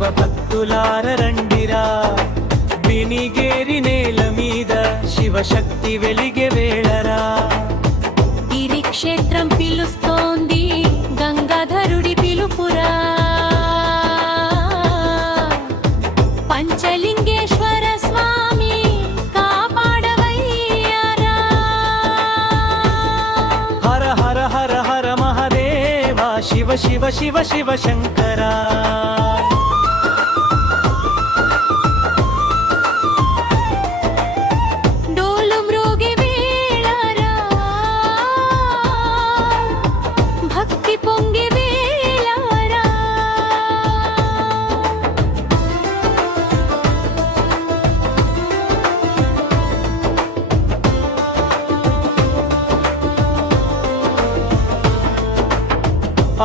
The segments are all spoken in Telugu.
శివ భక్తులార రండిరా వినిగేరి నేల మీద శివశక్తి వెలిగే వేళరా గిరి క్షేత్రం పిలుస్తోంది గంగాధరుడి పిలుపురా పంచలింగేశ్వర స్వామి కాపాడవయ్యారా హర హర హర హర మహదేవ శివ శివ శివ శివ శంకరా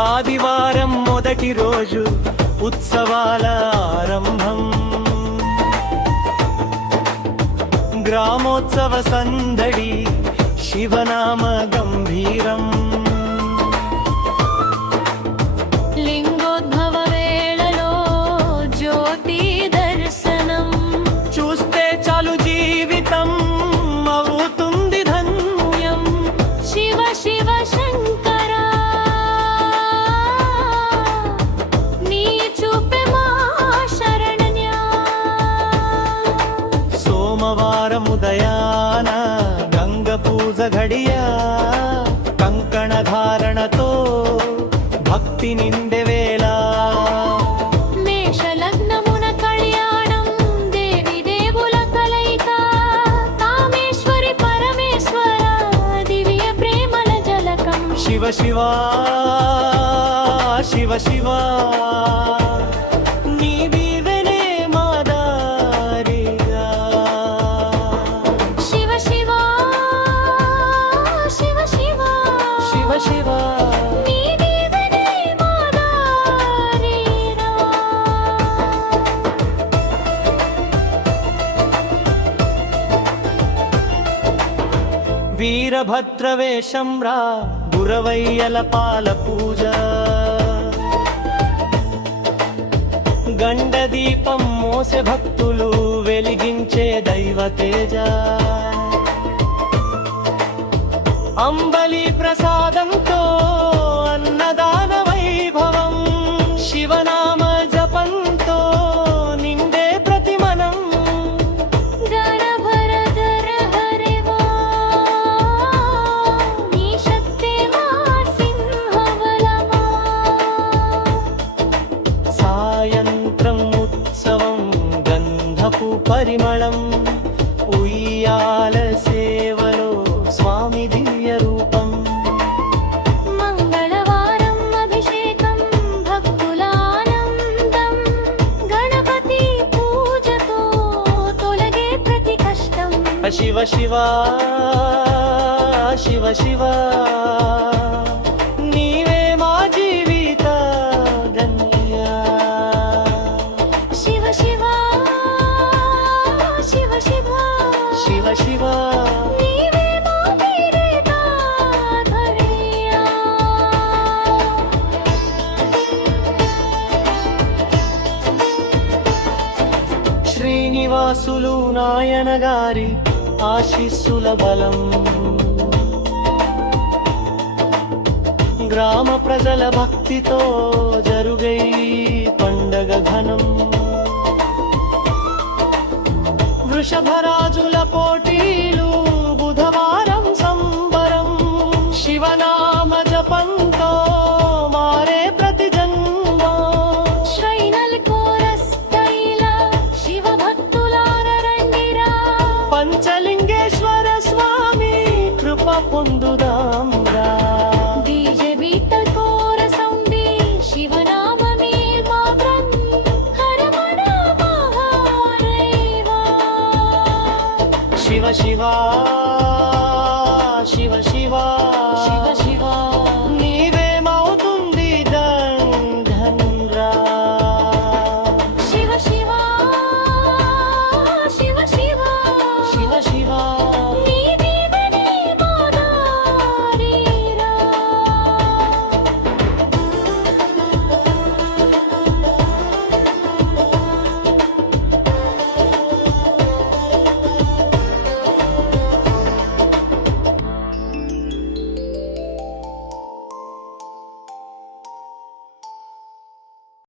ఆదివారం మొదటి రోజు ఉత్సవాల ఆరంభం గ్రామోత్సవ సందడి శివనామ గంభీరం లింగోద్భవ వేళలో జ్యోతి దర్శనం చూస్తే చాలు జీవితం అవుతుంది ధన్యం శివ శివ శంకర ఉదయాన గంగ పూజ ఘడియా కంకణ ధారణతో భక్తి నిండే వేళ మేషలగ్నమున కళ్యాణం దేవి దేవుల కలయిక కామేశ్వరి పరమేశ్వర దివ్య ప్రేమల జలకం శివ శివ శివ శివ వీరభద్రవేషం రా గురవయ్యల పాల పూజ గండదీపం మోసే భక్తులు వెలిగించే దైవ తేజ అంబలి ప్రసాదంతో అన్నదాన వైభవం శివనామ జపంతో నిండే ప్రతిమనం సాయంత్రం ఉత్సవం గంధపు పరిమళం ఉయ్యాల సేవలో స్వామి దివ్య రూపం మంగళవారం అభిషేకం భక్తులానందం గణపతి పూజతో తొలగే ప్రతి కష్టం శివ శివ శివ శివ నీవే మా జీవిత గమ్య శివ శివ శివ శివ శివ శివ నీవే మా ధైర్యధారయ్యా శ్రీనివాసులు నాయన గారి ఆశీస్సుల బలం గ్రామ ప్రజల భక్తితో జరుగై పండగ ఘనం వృషభరాజుల పోటీలు బుధవారం సంబరం శివనామ జపంతో మారే ప్రతి జన్మ శ్రైనల్ కోరస్ తైల శివ భక్తులార రండిరా పంచలింగేశ్వర స్వామి కృప పొందుదాం రా డీజే బీటల్ కోరస్ ఉంది శివనామమే మాత్రం హరమణ మహాదేవా శివ శివ శివ శివ